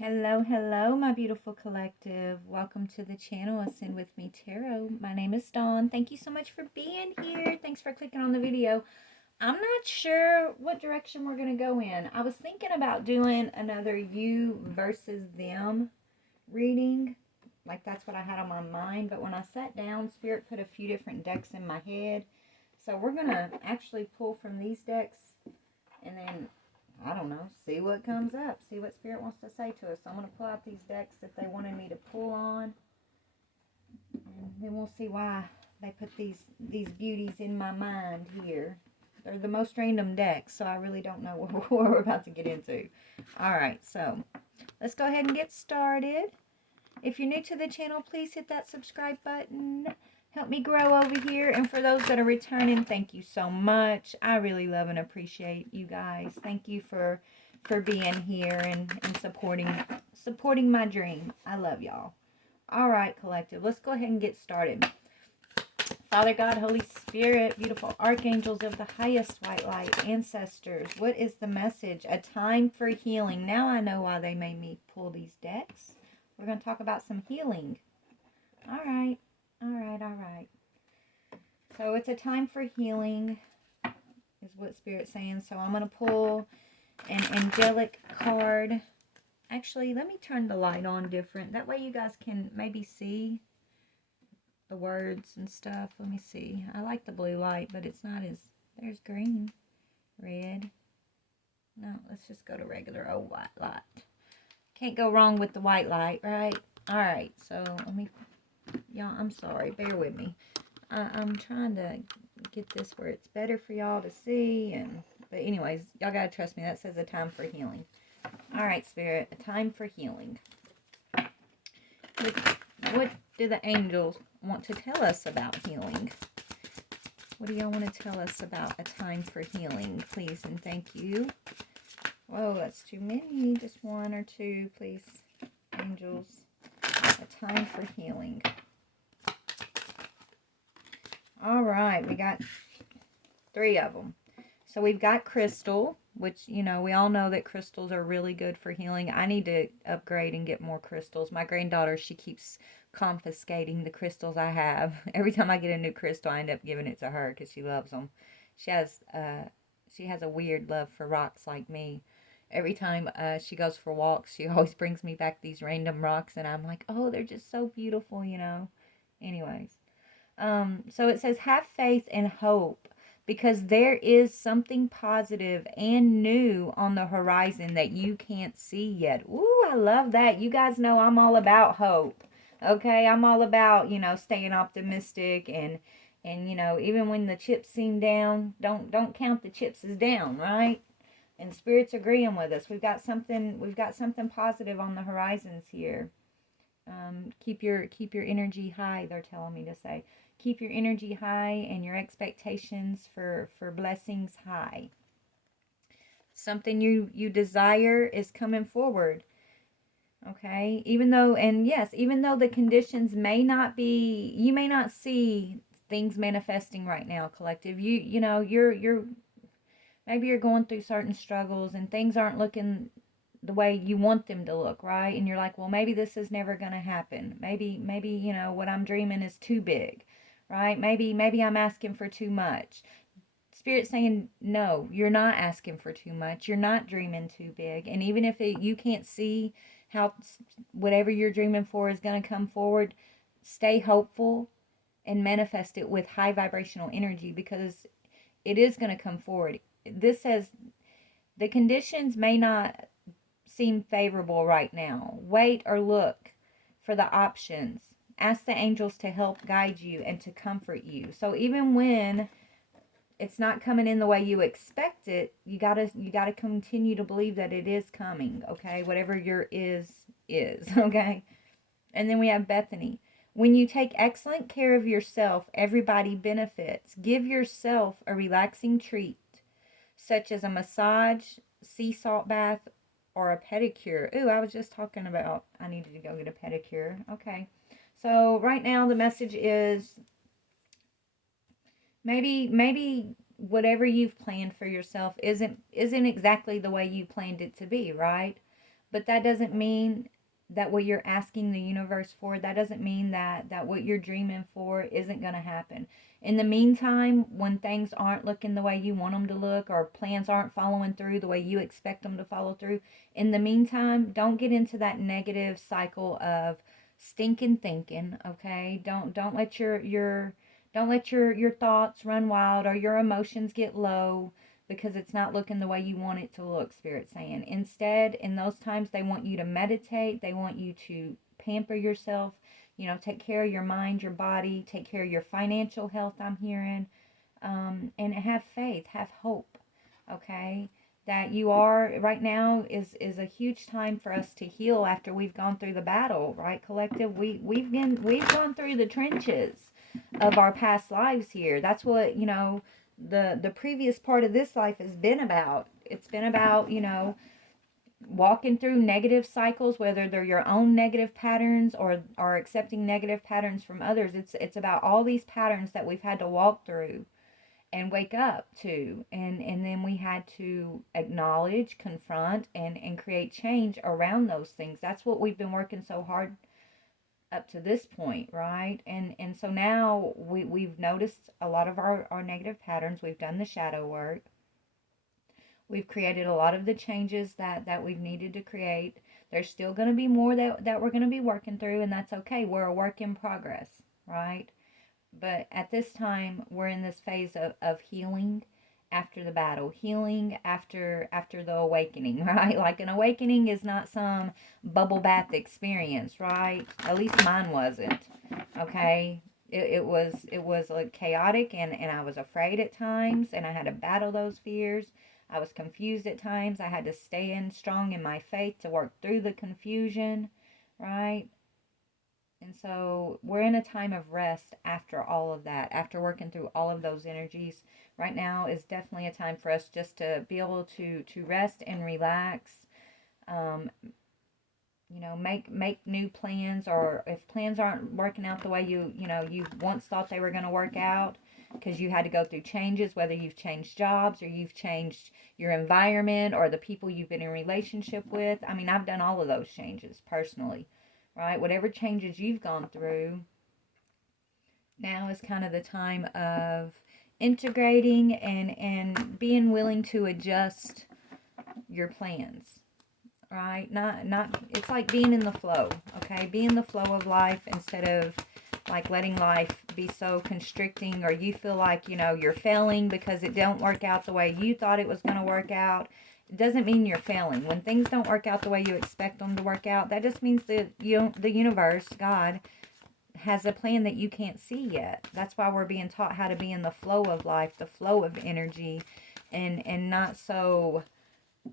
Hello, hello, my beautiful collective. Welcome to the channel Ascend With Me Tarot. My name is Dawn. Thank you so much for being here. Thanks for clicking on the video. I'm not sure what direction we're going to go in. I was thinking about doing another you versus them reading. Like that's what I had on my mind. But when I sat down, Spirit put a few different decks in my head. So we're going to actually pull from these decks and then I don't know, see what comes up, see what Spirit wants to say to us. So I'm going to pull out these decks that they wanted me to pull on, and then we'll see why they put these beauties in my mind here. They're the most random decks, so I really don't know what we're about to get into. Alright, so let's go ahead and get started. If you're new to the channel, please hit that subscribe button. Help me grow over here. And for those that are returning, thank you so much. I really love and appreciate you guys. Thank you for being here and supporting my dream. I love y'all. All right, collective. Let's go ahead and get started. Father God, Holy Spirit, beautiful archangels of the highest white light, ancestors, what is the message? A time for healing. Now I know why they made me pull these decks. We're going to talk about some healing. All right. So it's a time for healing, is what Spirit's saying. So I'm going to pull an angelic card. Actually, let me turn the light on different. That way you guys can maybe see the words and stuff. Let me see. I like the blue light, but it's not as... There's green, red. No, let's just go to regular old white light. Can't go wrong with the white light, right? All right, so let me... Y'all, I'm sorry. Bear with me. I'm trying to get this where it's better for y'all to see. But anyways, y'all got to trust me. That says a time for healing. All right, Spirit. A time for healing. What do the angels want to tell us about healing? What do y'all want to tell us about a time for healing? Please and thank you. Whoa, that's too many. Just one or two, please. Angels. A time for healing. All right, we got 3 of them. So we've got crystal, which, you know, we all know that crystals are really good for healing. I need to upgrade and get more crystals. My granddaughter, she keeps confiscating the crystals I have. Every time I get a new crystal, I end up giving it to her because she loves them. She has a weird love for rocks like me. Every time she goes for walks, she always brings me back these random rocks, and I'm like, oh, they're just so beautiful, you know. Anyways. So it says, have faith and hope, because there is something positive and new on the horizon that you can't see yet. Ooh, I love that. You guys know I'm all about hope. Okay, I'm all about, you know, staying optimistic and you know, even when the chips seem down, don't count the chips as down, right? And Spirit's agreeing with us. We've got something positive on the horizons here. Keep your energy high, they're telling me to say. Keep your energy high and your expectations for blessings high. Something you desire is coming forward. Okay? Even though the conditions may not be, you may not see things manifesting right now, collective. You know, you're maybe you're going through certain struggles and things aren't looking the way you want them to look, right? And you're like, well, maybe this is never going to happen. Maybe, you know, what I'm dreaming is too big, right? Maybe I'm asking for too much. Spirit's saying, no, you're not asking for too much. You're not dreaming too big. And even if you can't see how whatever you're dreaming for is going to come forward, stay hopeful and manifest it with high vibrational energy, because it is going to come forward. This says the conditions may not seem favorable right now. Wait or look for the options. Ask the angels to help guide you and to comfort you. So even when it's not coming in the way you expect it, you gotta continue to believe that it is coming. Okay, whatever your is okay. And then we have Bethany. When you take excellent care of yourself, everybody benefits. Give yourself a relaxing treat, such as a massage, sea salt bath, or a pedicure. Ooh, I was just talking about I needed to go get a pedicure. Okay. So right now the message is maybe whatever you've planned for yourself isn't exactly the way you planned it to be, right? But that doesn't mean that what you're asking the universe for, that doesn't mean that what you're dreaming for isn't going to happen. In the meantime, when things aren't looking the way you want them to look, or plans aren't following through the way you expect them to follow through, in the meantime, don't get into that negative cycle of stinking thinking. Okay, don't let your thoughts run wild, or your emotions get low because it's not looking the way you want it to look, Spirit's saying. Instead, in those times, they want you to meditate. They want you to pamper yourself, take care of your mind, your body, take care of your financial health, I'm hearing. And have faith, have hope, okay? That you are, right now is a huge time for us to heal after we've gone through the battle, right, collective? We've gone through the trenches of our past lives here. That's what, the previous part of this life has been about. It's been about, walking through negative cycles, whether they're your own negative patterns or accepting negative patterns from others. It's about all these patterns that we've had to walk through and wake up to, and then we had to acknowledge, confront, and create change around those things. That's what we've been working so hard up to this point, right? And so now we've noticed a lot of our negative patterns. We've done the shadow work. We've created a lot of the changes that we've needed to create. There's still going to be more that we're going to be working through, and that's okay. We're a work in progress, right? But at this time, we're in this phase of healing after the battle, healing after the awakening, right? Like, an awakening is not some bubble bath experience, right? At least mine wasn't, okay? It was like chaotic, and I was afraid at times, and I had to battle those fears. I was confused at times. I had to stay in strong in my faith to work through the confusion, right? And so we're in a time of rest after all of that, after working through all of those energies. Right now is definitely a time for us just to be able to rest and relax. Make new plans, or if plans aren't working out the way you once thought they were going to work out, because you had to go through changes, whether you've changed jobs, or you've changed your environment, or the people you've been in relationship with. I mean, I've done all of those changes personally, right? Whatever changes you've gone through, now is kind of the time of integrating and being willing to adjust your plans, right? Not it's like being in the flow, okay? Be in the flow of life, instead of like letting life be so constricting, or you feel like, you're failing because it don't work out the way you thought it was going to work out. It doesn't mean you're failing. When things don't work out the way you expect them to work out, that just means that the universe, God, has a plan that you can't see yet. That's why we're being taught how to be in the flow of life, the flow of energy, and not so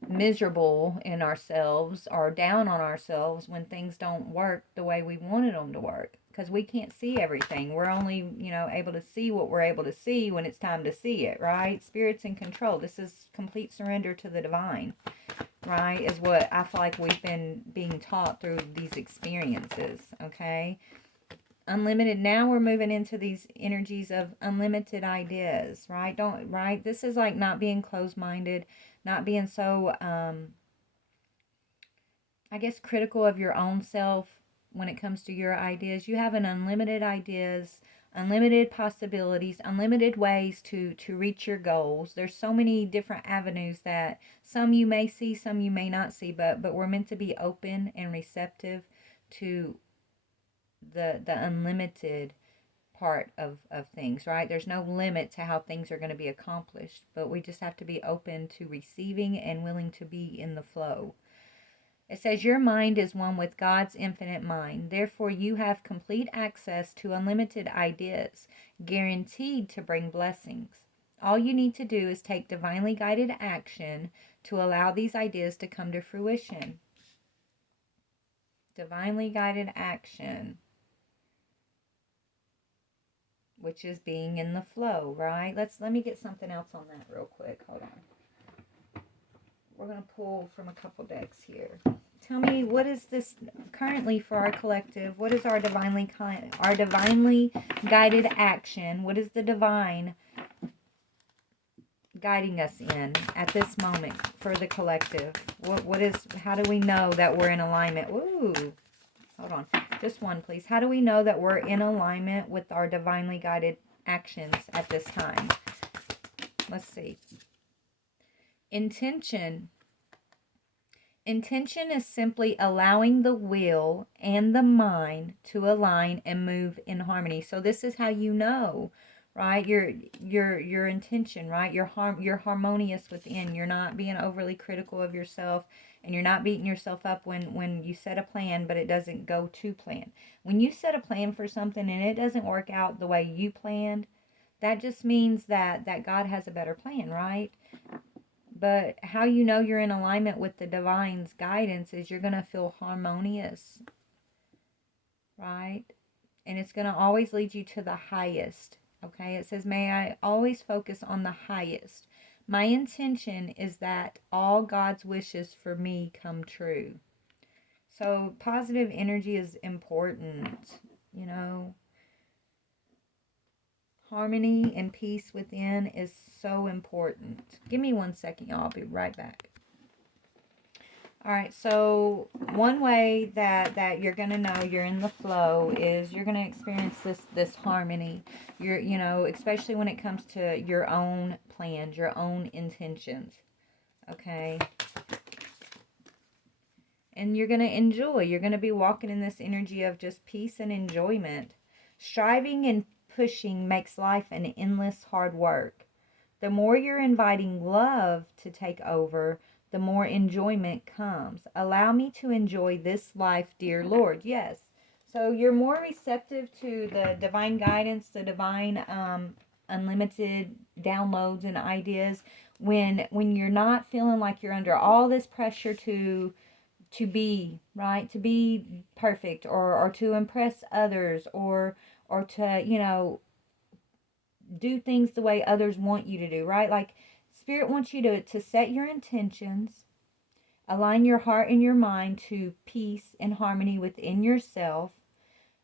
miserable in ourselves or down on ourselves when things don't work the way we wanted them to work, because we can't see everything. We're only able to see what we're able to see when it's time to see it, right? Spirit's in control. This is complete surrender to the divine, right? Is what I feel like we've been being taught through these experiences, okay? Unlimited, now we're moving into these energies of unlimited ideas, right? This is like not being closed-minded, not being so I guess critical of your own self when it comes to your ideas. You have an unlimited ideas, unlimited possibilities, unlimited ways to reach your goals. There's so many different avenues that some you may see, some you may not see, but we're meant to be open and receptive to the unlimited part of things, right? There's no limit to how things are going to be accomplished, but we just have to be open to receiving and willing to be in the flow. It says, your mind is one with God's infinite mind. Therefore, you have complete access to unlimited ideas, guaranteed to bring blessings. All you need to do is take divinely guided action to allow these ideas to come to fruition. Divinely guided action, which is being in the flow, right? Let me get something else on that real quick. Hold on. We're going to pull from a couple decks here. Tell me, what is this currently for our collective? What is our divinely guided action? What is the divine guiding us in at this moment for the collective? How do we know that we're in alignment? Ooh, hold on. Just one, please. How do we know that we're in alignment with our divinely guided actions at this time? Let's see. Intention. Intention is simply allowing the will and the mind to align and move in harmony. So this is how you know, right? Your intention, right? You're harmonious within. You're not being overly critical of yourself, and you're not beating yourself up when you set a plan but it doesn't go to plan. When you set a plan for something and it doesn't work out the way you planned, that just means that God has a better plan, right? But how you know you're in alignment with the divine's guidance is you're going to feel harmonious, right? And it's going to always lead you to the highest, okay? It says, may I always focus on the highest. My intention is that all God's wishes for me come true. So positive energy is important, you know. Harmony and peace within is so important. Give me 1 second, y'all. I'll be right back. All right, so one way that you're going to know you're in the flow is you're going to experience this harmony. You know, especially when it comes to your own plans, your own intentions. Okay? And you're going to enjoy. You're going to be walking in this energy of just peace and enjoyment. Striving and pushing makes life an endless hard work. The more you're inviting love to take over, the more enjoyment comes. Allow me to enjoy this life, dear Lord. Yes. So you're more receptive to the divine guidance, the divine unlimited downloads and ideas when you're not feeling like you're under all this pressure to be right, to be perfect, or to impress others, or to, you know, do things the way others want you to do, right? Like Spirit wants you to set your intentions, align your heart and your mind to peace and harmony within yourself.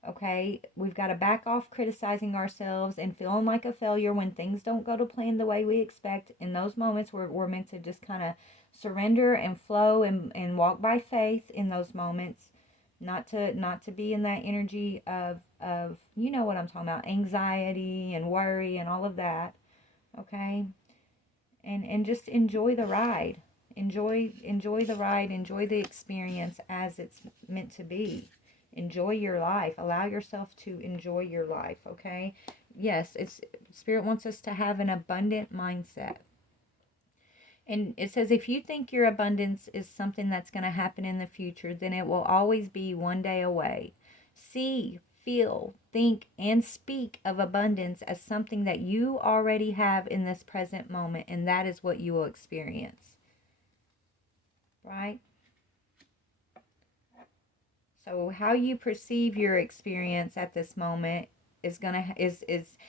Okay, we've got to back off criticizing ourselves and feeling like a failure when things don't go to plan the way we expect. In those moments, we're meant to just kind of surrender and flow and walk by faith in those moments, not to be in that energy of you know what I'm talking about, anxiety and worry and all of that. Okay, and just enjoy the ride. Enjoy the ride. Enjoy the experience as it's meant to be. Enjoy your life. Allow yourself to enjoy your life, okay? Yes, Spirit wants us to have an abundant mindset. And it says, if you think your abundance is something that's going to happen in the future, then it will always be one day away. See, feel, think, and speak of abundance as something that you already have in this present moment, and that is what you will experience. Right? So how you perceive your experience at this moment is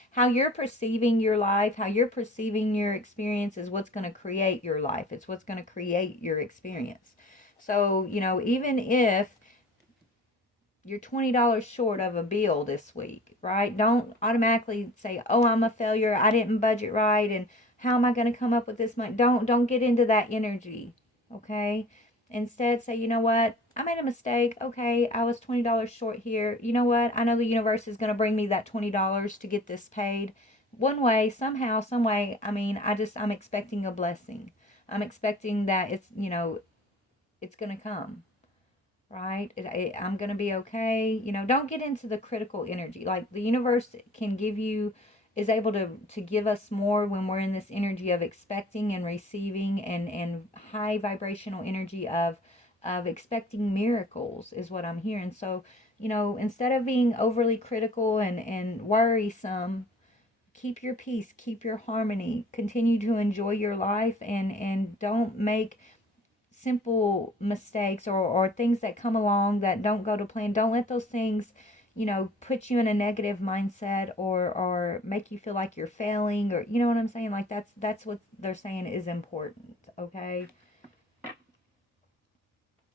how you're perceiving your life, how you're perceiving your experience is what's going to create your life. It's what's going to create your experience. So, you know, even if you're $20 short of a bill this week, right? Don't automatically say, "Oh, I'm a failure. I didn't budget right, and how am I going to come up with this money?" Don't get into that energy, okay? Instead, say, "You know what? I made a mistake. Okay, I was $20 short here. You know what? I know the universe is going to bring me that $20 to get this paid. One way, somehow, some way. I mean, I'm expecting a blessing. I'm expecting that it's, you know, it's going to come." Right? I'm going to be okay. You know, don't get into the critical energy. Like the universe is able to give us more when we're in this energy of expecting and receiving, and high vibrational energy of expecting miracles is what I'm hearing. So, you know, instead of being overly critical and worrisome, keep your peace, keep your harmony, continue to enjoy your life, and don't make simple mistakes or things that come along that don't go to plan. Don't let those things, you know, put you in a negative mindset or make you feel like you're failing, or, you know what I'm saying? Like that's what they're saying is important, okay?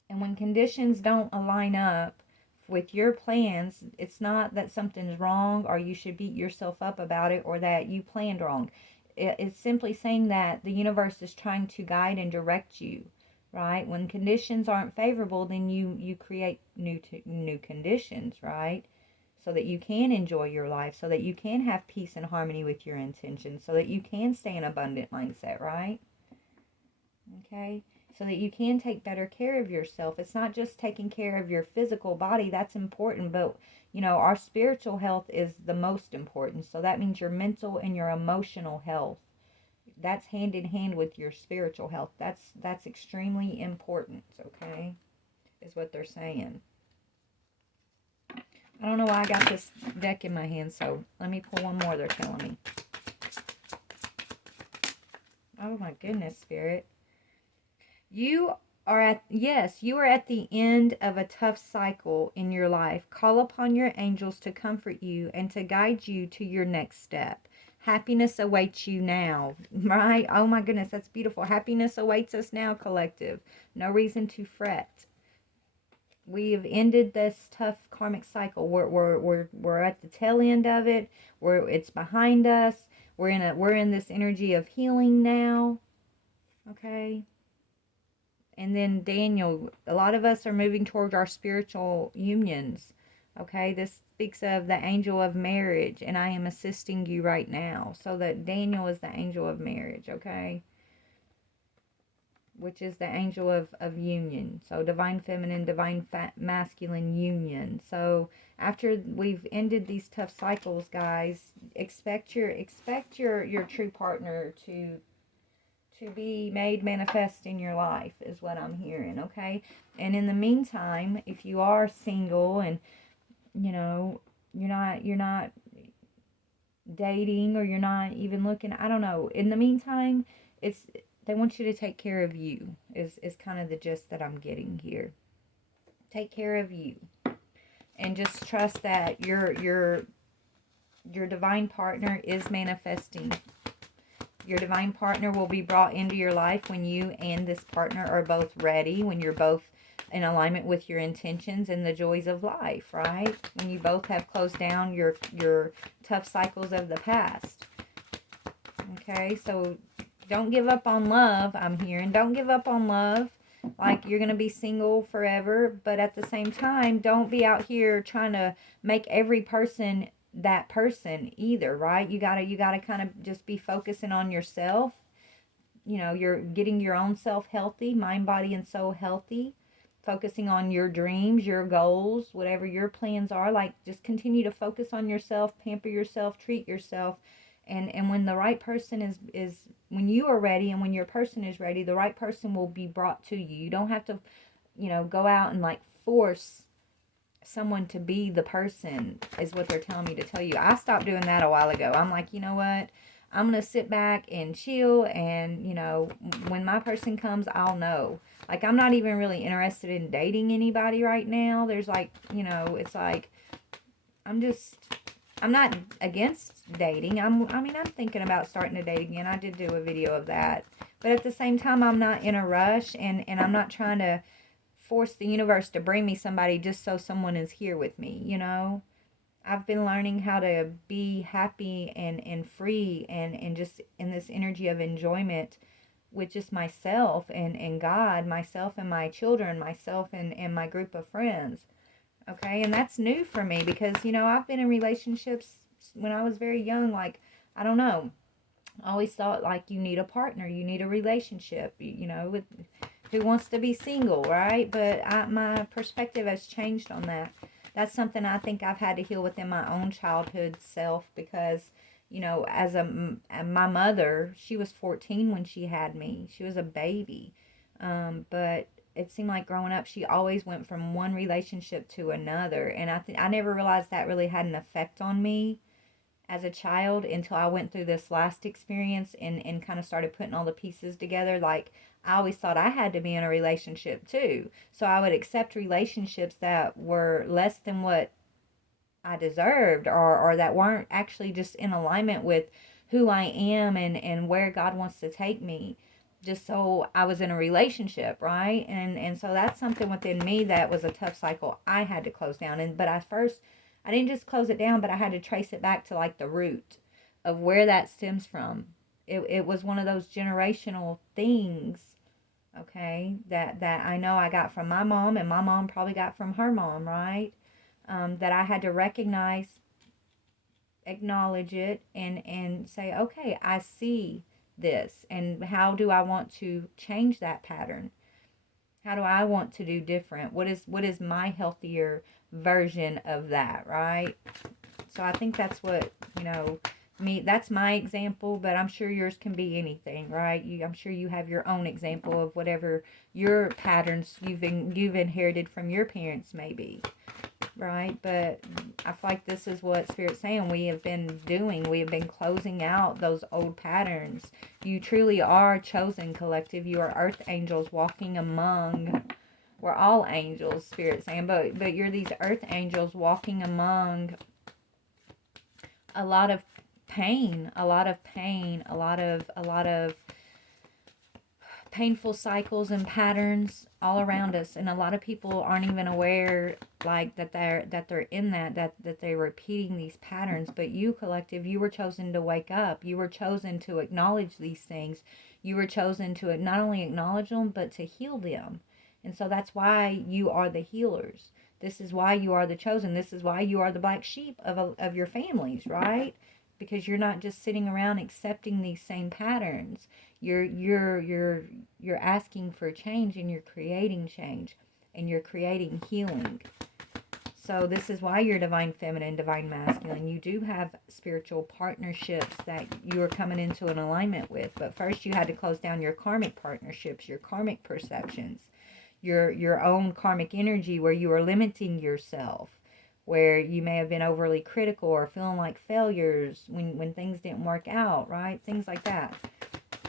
And when conditions don't align up with your plans, it's not that something's wrong or you should beat yourself up about it or that you planned wrong. it's simply saying that the universe is trying to guide and direct you, right? When conditions aren't favorable, then you create new conditions, right? So that you can enjoy your life, so that you can have peace and harmony with your intentions, so that you can stay in abundant mindset, right? Okay? So that you can take better care of yourself. It's not just taking care of your physical body, that's important, but our spiritual health is the most important. So that means your mental and your emotional health. That's hand in hand with your spiritual health. That's extremely important, okay? Is what they're saying. I don't know why I got this deck in my hand, so let me pull one more, they're telling me. Oh my goodness, Spirit. You are at the end of a tough cycle in your life. Call upon your angels to comfort you and to guide you to your next step. Happiness awaits you now, right? Oh my goodness, that's beautiful. Happiness awaits us now, collective. No reason to fret. We have ended this tough karmic cycle. We're at the tail end of it. It's behind us. We're in this energy of healing now. Okay. And then Daniel, a lot of us are moving towards our spiritual unions. Okay, this speaks of the angel of marriage, and I am assisting you right now. So that Daniel is the angel of marriage, okay? Which is the angel of union. So divine feminine, divine masculine union. So after we've ended these tough cycles, guys, expect your true partner to be made manifest in your life is what I'm hearing, okay? And in the meantime, if you are single and you're not dating, or you're not even looking, I don't know. In the meantime, they want you to take care of you is kind of the gist that I'm getting here. Take care of you. And just trust that your divine partner is manifesting. Your divine partner will be brought into your life when you and this partner are both ready, when you're both in alignment with your intentions and the joys of life, right? When you both have closed down your tough cycles of the past. Okay, so don't give up on love, I'm hearing. Don't give up on love. Like you're going to be single forever, but at the same time, don't be out here trying to make every person that person either, right? You gotta kind of just be focusing on yourself. You're getting your own self healthy, mind, body, and soul healthy, focusing on your dreams, your goals, whatever your plans are. Like, just continue to focus on yourself, pamper yourself, treat yourself, and when the right person is when you are ready, and when your person is ready, the right person will be brought to you. You don't have to go out and like force someone to be the person, is what they're telling me to tell you. I stopped doing that a while ago. I'm like, you know what? I'm going to sit back and chill, and, when my person comes, I'll know. Like, I'm not even really interested in dating anybody right now. There's like, it's like, I'm not against dating. I'm thinking about starting to date again. I did do a video of that. But at the same time, I'm not in a rush, and I'm not trying to force the universe to bring me somebody just so someone is here with me, I've been learning how to be happy and free and just in this energy of enjoyment with just myself and God, myself and my children, myself and my group of friends. Okay, and that's new for me because, I've been in relationships when I was very young. Like, I don't know, I always thought like you need a partner, you need a relationship, with who wants to be single, right? But my perspective has changed on that. That's something I think I've had to heal within my own childhood self because, as my mother, she was 14 when she had me. She was a baby. But it seemed like growing up, she always went from one relationship to another. And I never realized that really had an effect on me as a child until I went through this last experience and kind of started putting all the pieces together. Like, I always thought I had to be in a relationship too. So I would accept relationships that were less than what I deserved, or that weren't actually just in alignment with who I am and where God wants to take me, just so I was in a relationship, right? And so that's something within me that was a tough cycle I had to close down. But I didn't just close it down, but I had to trace it back to like the root of where that stems from. it was one of those generational things, okay, that I know I got from my mom, and my mom probably got from her mom, right? That I had to recognize, acknowledge it, and say, okay, I see this, and how do I want to change that pattern? How do I want to do different? What is my healthier version of that, right? So I think that's what, me, that's my example, but I'm sure yours can be anything, right? I'm sure you have your own example of whatever your patterns you've inherited from your parents, maybe, right? But I feel like this is what Spirit's saying we have been doing. We have been closing out those old patterns. You truly are chosen, collective. You are earth angels walking among. We're all angels, Spirit's saying, but you're these earth angels walking among a lot of pain, a lot of pain, a lot of painful cycles and patterns all around us, and a lot of people aren't even aware, like, that they're in that they're repeating these patterns. But you, collective, you were chosen to wake up. You were chosen to acknowledge these things. You were chosen to not only acknowledge them, but to heal them. And so that's why you are the healers. This is why you are the chosen. This is why you are the black sheep of your families, right? Because you're not just sitting around accepting these same patterns. You're asking for change, and you're creating change, and you're creating healing. So this is why you're divine feminine, divine masculine. You do have spiritual partnerships that you are coming into an alignment with. But first you had to close down your karmic partnerships, your karmic perceptions, your own karmic energy where you are limiting yourself, where you may have been overly critical or feeling like failures when things didn't work out, right? Things like that.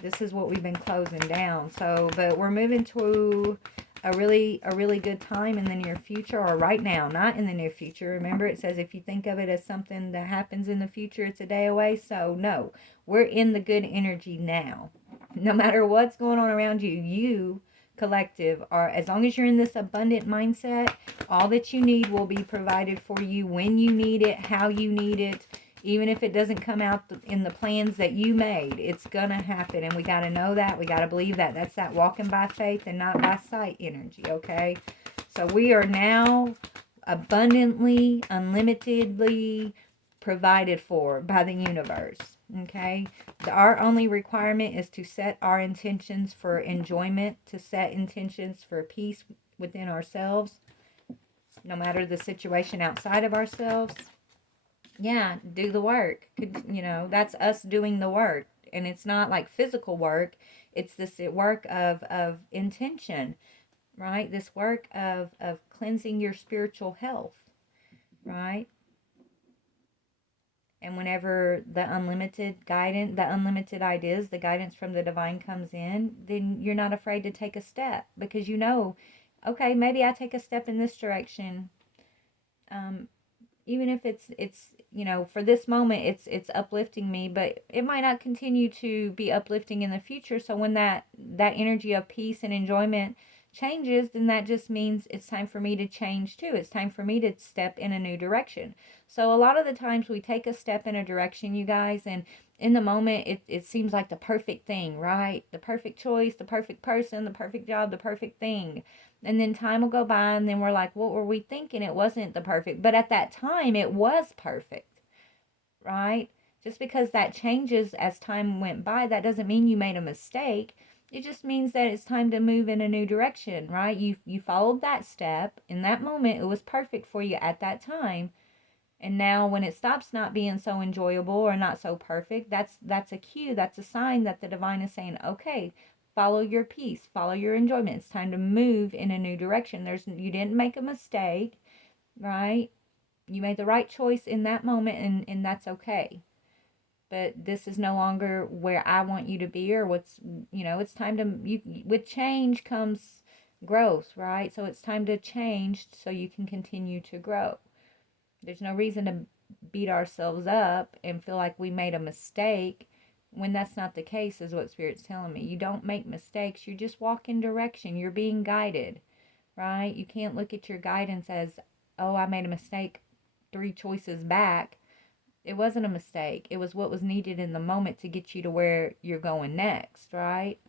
This is what we've been closing down. So, but we're moving to a really good time in the near future, or right now, not in the near future. Remember, it says if you think of it as something that happens in the future, it's a day away. So no, we're in the good energy now. No matter what's going on around you, you, collective, are, as long as you're in this abundant mindset, all that you need will be provided for you when you need it, how you need it. Even if it doesn't come out in the plans that you made, it's going to happen. And we got to know that. We got to believe that. That's that walking by faith and not by sight energy, okay? So we are now abundantly, unlimitedly provided for by the universe, okay? Our only requirement is to set our intentions for enjoyment, to set intentions for peace within ourselves, no matter the situation outside of ourselves. Yeah, do the work. That's us doing the work. And it's not like physical work. It's this work of intention, right? This work of cleansing your spiritual health, right? And whenever the unlimited guidance, the unlimited ideas, the guidance from the divine comes in, then you're not afraid to take a step, because okay, maybe I take a step in this direction. Even if it's for this moment it's uplifting me, but it might not continue to be uplifting in the future. So when that energy of peace and enjoyment changes, then that just means it's time for me to change too. It's time for me to step in a new direction. So a lot of the times we take a step in a direction, you guys, and in the moment it seems like the perfect thing, right? The perfect choice, the perfect person, the perfect job, the perfect thing. And then time will go by, and then we're like, what were we thinking? It wasn't the perfect. But at that time, it was perfect, right? Just because that changes as time went by, that doesn't mean you made a mistake. It just means that it's time to move in a new direction, right? You followed that step. In that moment, it was perfect for you at that time. And now when it stops not being so enjoyable or not so perfect, that's a cue, that's a sign that the divine is saying, okay, follow your peace, follow your enjoyment. It's time to move in a new direction. You didn't make a mistake, right? You made the right choice in that moment, and that's okay. But this is no longer where I want you to be, or it's time to, with change comes growth, right? So it's time to change so you can continue to grow. There's no reason to beat ourselves up and feel like we made a mistake when that's not the case, is what Spirit's telling me. You don't make mistakes. You just walk in direction. You're being guided, right? You can't look at your guidance as, oh, I made a mistake 3 choices back. It wasn't a mistake. It was what was needed in the moment to get you to where you're going next, right?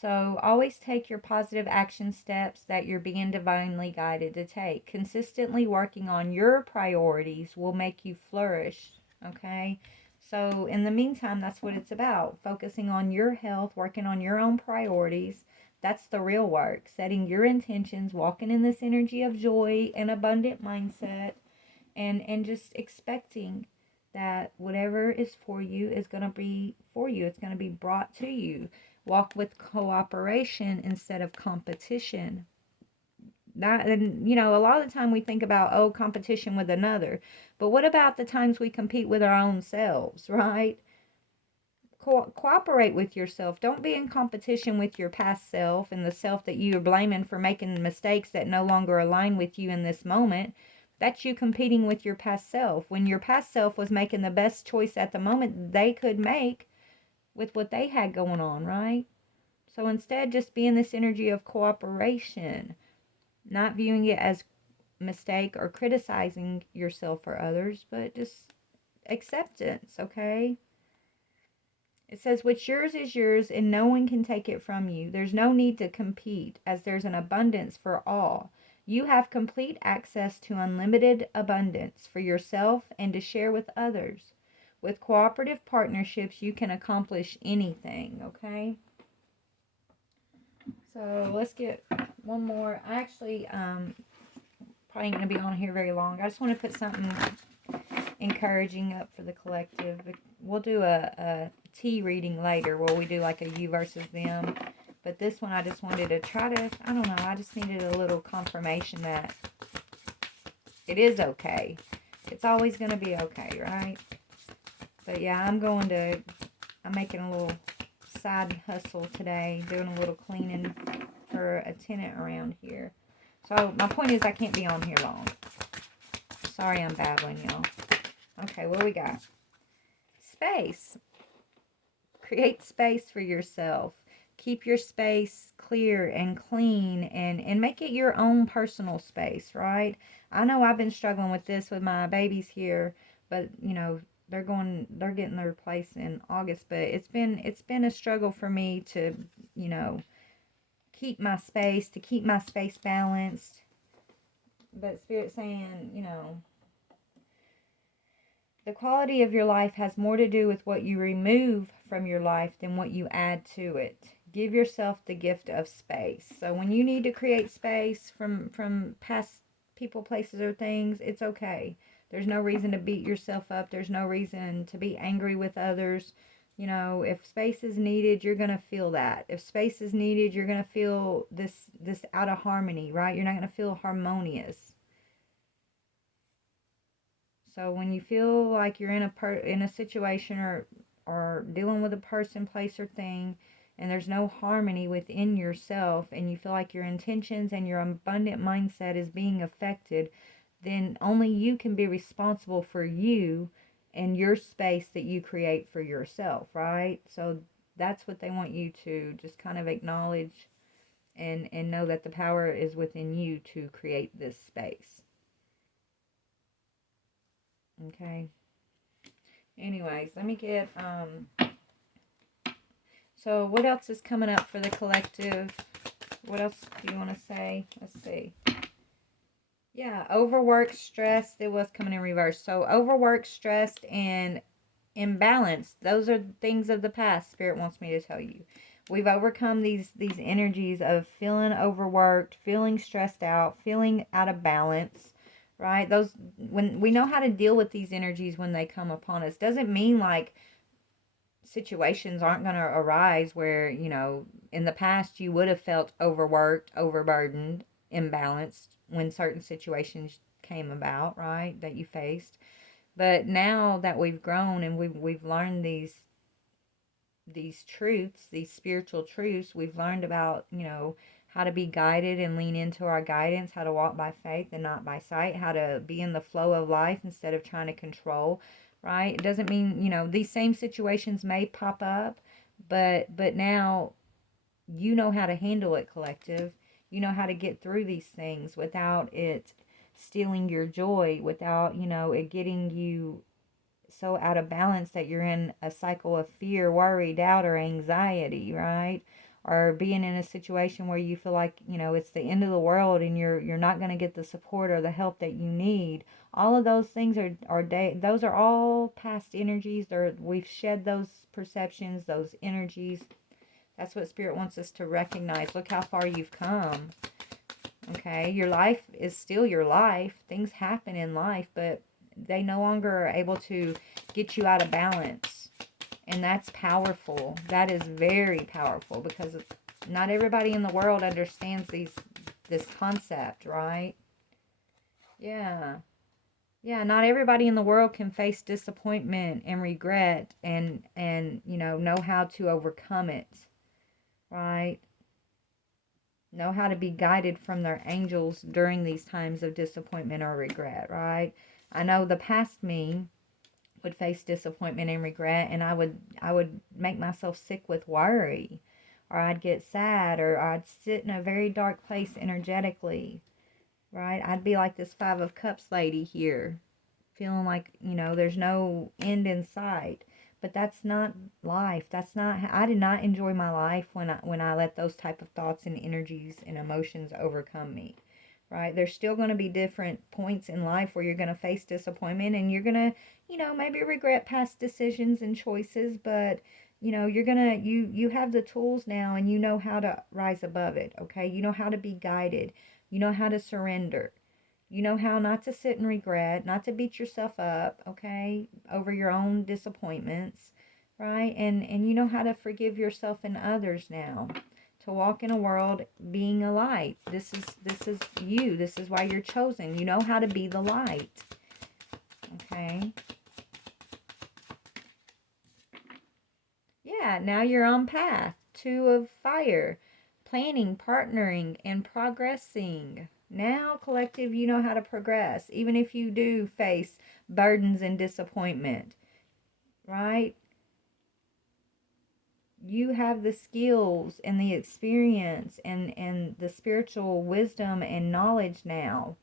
So always take your positive action steps that you're being divinely guided to take. Consistently working on your priorities will make you flourish, okay? So in the meantime, that's what it's about. Focusing on your health, working on your own priorities. That's the real work. Setting your intentions, walking in this energy of joy and abundant mindset, and just expecting that whatever is for you is going to be for you. It's going to be brought to you. Walk with cooperation instead of competition. That, and a lot of the time we think about, oh, competition with another, but what about the times we compete with our own selves, right? Cooperate with yourself. Don't be in competition with your past self and the self that you are blaming for making mistakes that no longer align with you in this moment. That's you competing with your past self when your past self was making the best choice at the moment they could make with what they had going on, right? So instead, just be in this energy of cooperation, not viewing it as mistake or criticizing yourself or others, but just acceptance, okay? It says, what's yours is yours and no one can take it from you. There's no need to compete as there's an abundance for all. You have complete access to unlimited abundance for yourself and to share with others. With cooperative partnerships, you can accomplish anything, okay? So let's get one more. I actually probably ain't going to be on here very long. I just want to put something encouraging up for the collective. We'll do a T reading later where we do like a you versus them. But this one I just wanted to try to, I don't know, I just needed a little confirmation that it is okay. It's always going to be okay, right? But yeah, I'm making a little side hustle today, doing a little cleaning for a tenant around here. So my point is I can't be on here long. Sorry I'm babbling, y'all. Okay, what we got? Space. Create space for yourself. Keep your space clear and clean and make it your own personal space, right? I know I've been struggling with this with my babies here, but they're getting their place in August, but it's been a struggle for me to, keep my space balanced. But Spirit's saying, the quality of your life has more to do with what you remove from your life than what you add to it. Give yourself the gift of space. So when you need to create space from past people, places, or things, it's okay. There's no reason to beat yourself up. There's no reason to be angry with others. If space is needed, you're going to feel that. If space is needed, you're going to feel this out of harmony, right? You're not going to feel harmonious. So when you feel like you're in a situation or dealing with a person, place, or thing, and there's no harmony within yourself, and you feel like your intentions and your abundant mindset is being affected, then only you can be responsible for you and your space that you create for yourself, right? So that's what they want you to just kind of acknowledge and know that the power is within you to create this space. Okay. Anyways, let me get, so what else is coming up for the collective? What else do you want to say? Let's see. Yeah, overworked, stressed. It was coming in reverse. So overworked, stressed, and imbalanced. Those are things of the past. Spirit wants me to tell you. We've overcome these energies of feeling overworked, feeling stressed out, feeling out of balance. Right? When we know how to deal with these energies when they come upon us, doesn't mean like situations aren't going to arise where, in the past you would have felt overworked, overburdened, imbalanced when certain situations came about, right? That you faced. But now that we've grown and we've learned these truths, these spiritual truths, we've learned about, how to be guided and lean into our guidance, how to walk by faith and not by sight, how to be in the flow of life instead of trying to control, right? It doesn't mean, these same situations may pop up, but now you know how to handle it, collective. You know how to get through these things without it stealing your joy, without, it getting you so out of balance that you're in a cycle of fear, worry, doubt, or anxiety, right? Or being in a situation where you feel like, it's the end of the world and you're not going to get the support or the help that you need. All of those things those are all past energies. We've shed those perceptions, those energies. That's what Spirit wants us to recognize. Look how far you've come. Okay, your life is still your life. Things happen in life, but they no longer are able to get you out of balance. And that's powerful. That is very powerful, because not everybody in the world understands this concept, right? Yeah. Yeah, not everybody in the world can face disappointment and regret and know how to overcome it, right? Know how to be guided from their angels during these times of disappointment or regret, right? I know the past me would face disappointment and regret, and I would make myself sick with worry, or I'd get sad, or I'd sit in a very dark place energetically, right? I'd be like this Five of Cups lady here, feeling like, there's no end in sight. But that's not life. I did not enjoy my life when I let those type of thoughts and energies and emotions overcome me. Right? There's still going to be different points in life where you're going to face disappointment, and you're going to, maybe regret past decisions and choices, but you're going to you have the tools now, and you know how to rise above it, okay? You know how to be guided. You know how to surrender. You know how not to sit and regret, not to beat yourself up, okay, over your own disappointments, right? And you know how to forgive yourself and others now. To walk in a world being a light. This is you. This is why you're chosen. You know how to be the light. Okay? Yeah, now you're on path. Two of fire. Planning, partnering, and progressing. Now, collective, you know how to progress, even if you do face burdens and disappointment, right? You have the skills and the experience and the spiritual wisdom and knowledge now,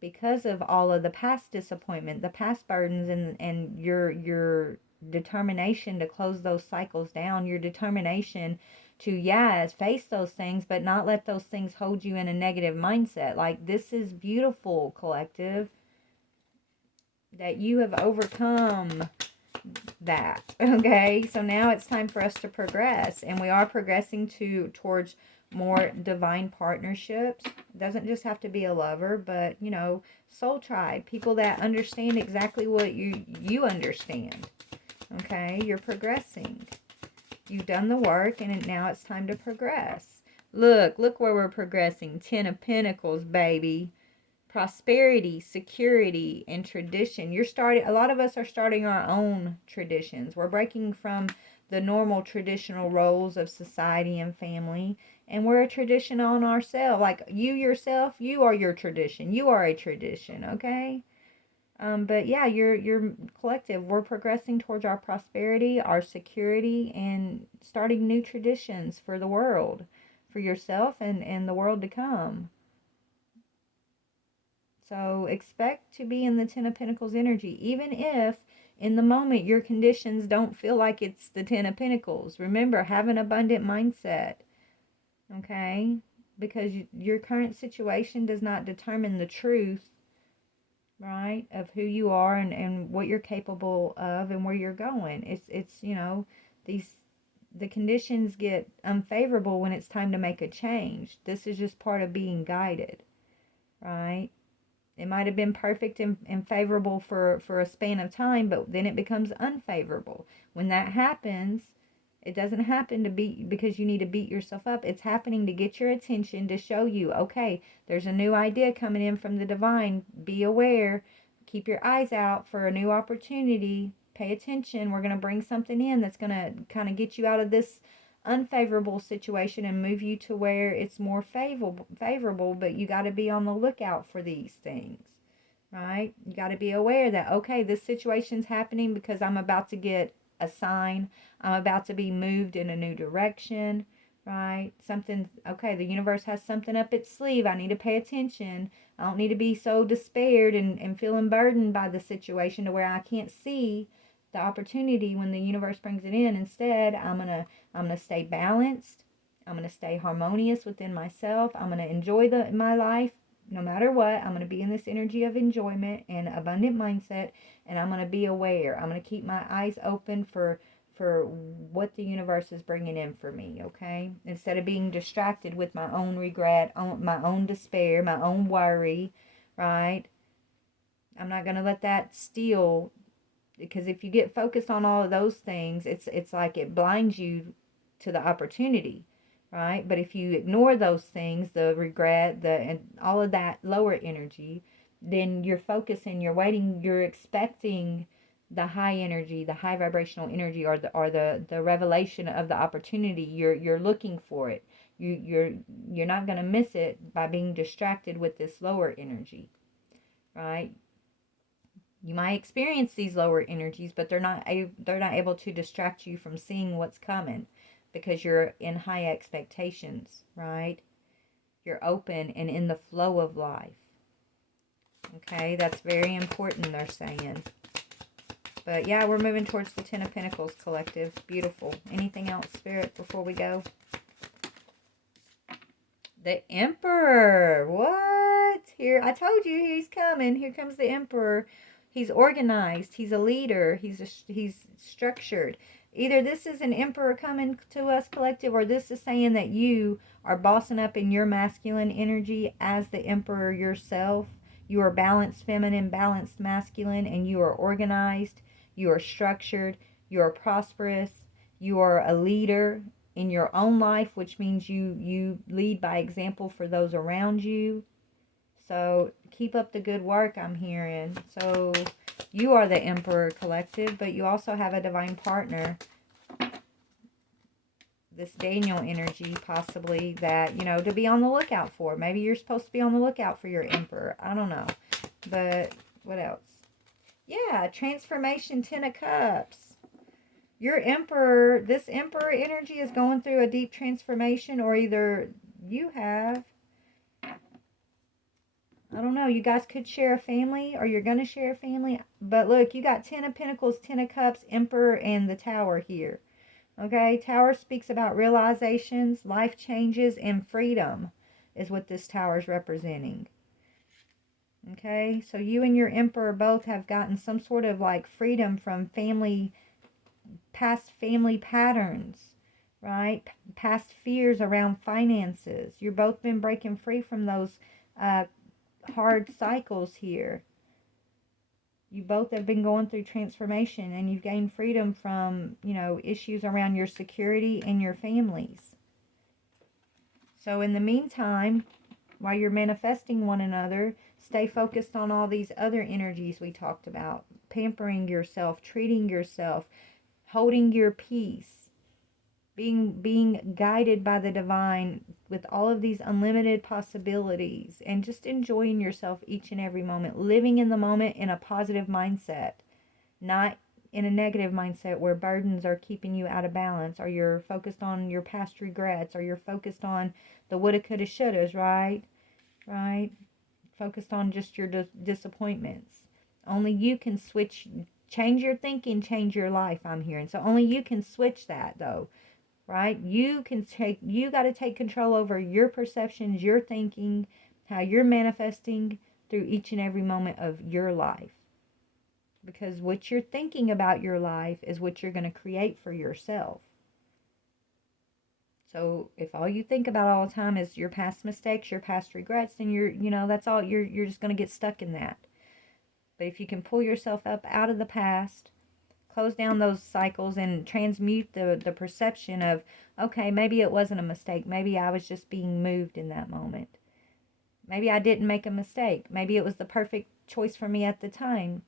because of all of the past disappointment, the past burdens, and your determination to close those cycles down, your determination to, yes, face those things, but not let those things hold you in a negative mindset. Like, this is beautiful, collective, that you have overcome that. Okay, so now it's time for us to progress, and we are progressing towards more divine partnerships. It doesn't just have to be a lover, but soul tribe, people that understand exactly what you understand. Okay, you're progressing. You've done the work, and now it's time to progress. Look where we're progressing. 10 of Pentacles, baby. Prosperity, security, and tradition. A lot of us are starting our own traditions. We're breaking from the normal traditional roles of society and family, and we're a tradition on ourselves. Like, you yourself, you are your tradition. You are a tradition, okay? But yeah, you're collective. We're progressing towards our prosperity, our security, and starting new traditions for the world, for yourself and the world to come. So expect to be in the Ten of Pentacles energy, even if in the moment your conditions don't feel like it's the Ten of Pentacles. Remember, have an abundant mindset, okay? Because your current situation does not determine the truth, right, of who you are and what you're capable of and where you're going. It's the conditions get unfavorable when it's time to make a change. This is just part of being guided, right? It might have been perfect and favorable for a span of time, but then it becomes unfavorable. When that happens, it doesn't happen because you need to beat yourself up. It's happening to get your attention, to show you, okay, there's a new idea coming in from the divine. Be aware. Keep your eyes out for a new opportunity. Pay attention. We're going to bring something in that's going to kind of get you out of this unfavorable situation and move you to where it's more favorable, but you got to be on the lookout for these things, right? You got to be aware that, okay, this situation's happening because I'm about to get a sign. I'm about to be moved in a new direction, right? Something, okay, the universe has something up its sleeve. I need to pay attention. I don't need to be so despaired and feeling burdened by the situation to where I can't see the opportunity when the universe brings it in. Instead, I'm gonna stay balanced. I'm gonna stay harmonious within myself. I'm gonna enjoy my life no matter what. I'm gonna be in this energy of enjoyment and abundant mindset, and I'm gonna be aware. I'm gonna keep my eyes open for what the universe is bringing in for me, okay? Instead of being distracted with my own regret, my own despair, my own worry, right? I'm not going to let that steal, because if you get focused on all of those things, it's like it blinds you to the opportunity, right? But if you ignore those things, the regret, and all of that lower energy, then you're focusing, you're waiting, you're expecting the high energy, the high vibrational energy, or the revelation of the opportunity. You're looking for it. You're not going to miss it by being distracted with this lower energy, right? You might experience these lower energies, but they're not able to distract you from seeing what's coming, because you're in high expectations, right? You're open and in the flow of life. Okay, that's very important, they're saying. But yeah, we're moving towards the Ten of Pentacles collective. Beautiful. Anything else, Spirit, before we go? The Emperor. What? Here, I told you he's coming. Here comes the Emperor. He's organized. He's a leader. He's structured. Either this is an Emperor coming to us collective, or this is saying that you are bossing up in your masculine energy as the Emperor yourself. You are balanced feminine, balanced masculine, and you are organized. You are structured. You are prosperous. You are a leader in your own life, which means you lead by example for those around you. So keep up the good work, I'm hearing. So you are the Emperor collective, but you also have a divine partner, this Daniel energy possibly, that, to be on the lookout for. Maybe you're supposed to be on the lookout for your Emperor. I don't know. But what else? Yeah, transformation, 10 of Cups. Your Emperor, this Emperor energy is going through a deep transformation, or either you have. I don't know. You guys could share a family, or you're going to share a family. But look, you got 10 of Pentacles, 10 of Cups, Emperor, and the Tower here. Okay? Tower speaks about realizations, life changes, and freedom is what this Tower is representing. Okay? So you and your Emperor both have gotten some sort of like freedom from past family patterns, right? Past fears around finances. You've both been breaking free from those hard cycles here. You both have been going through transformation, and you've gained freedom from, issues around your security and your families. So in the meantime, while you're manifesting one another, stay focused on all these other energies we talked about. Pampering yourself, treating yourself, holding your peace, being guided by the divine with all of these unlimited possibilities, and just enjoying yourself each and every moment, living in the moment in a positive mindset, not in a negative mindset where burdens are keeping you out of balance, or you're focused on your past regrets, or you're focused on the woulda, coulda, shouldas, right? Focused on just your disappointments. Only you can change your thinking, change your life, I'm hearing. So only you can switch that, though, right? You got to take control over your perceptions, your thinking, how you're manifesting through each and every moment of your life. Because what you're thinking about your life is what you're going to create for yourself. So if all you think about all the time is your past mistakes, your past regrets, then that's all, you're just going to get stuck in that. But if you can pull yourself up out of the past, close down those cycles, and transmute the perception of, okay, maybe it wasn't a mistake. Maybe I was just being moved in that moment. Maybe I didn't make a mistake. Maybe it was the perfect choice for me at the time.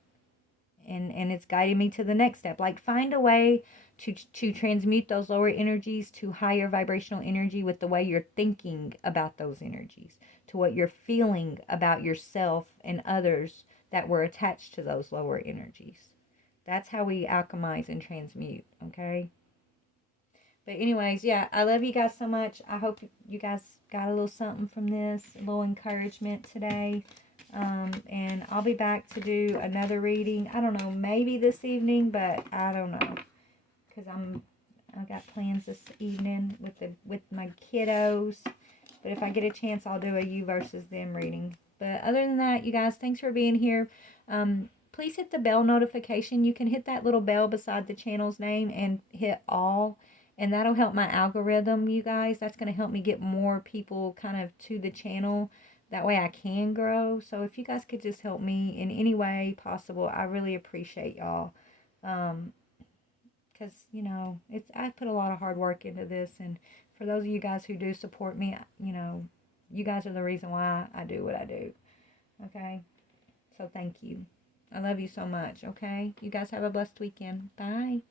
And it's guiding me to the next step. Like, find a way to transmute those lower energies to higher vibrational energy with the way you're thinking about those energies, to what you're feeling about yourself and others that were attached to those lower energies. That's how we alchemize and transmute, okay? But anyways, yeah, I love you guys so much. I hope you guys got a little something from this, a little encouragement today. And I'll be back to do another reading. I don't know, maybe this evening, but I don't know, because I've got plans this evening with my kiddos. But if I get a chance, I'll do a you versus them reading. But other than that, you guys, thanks for being here. Please hit the bell notification. You can hit that little bell beside the channel's name and hit all. And that'll help my algorithm, you guys. That's going to help me get more people kind of to the channel. That way I can grow. So if you guys could just help me in any way possible, I really appreciate y'all. Because, you know, I put a lot of hard work into this. And for those of you guys who do support me, you know, you guys are the reason why I do what I do. Okay? So thank you. I love you so much, okay? You guys have a blessed weekend. Bye.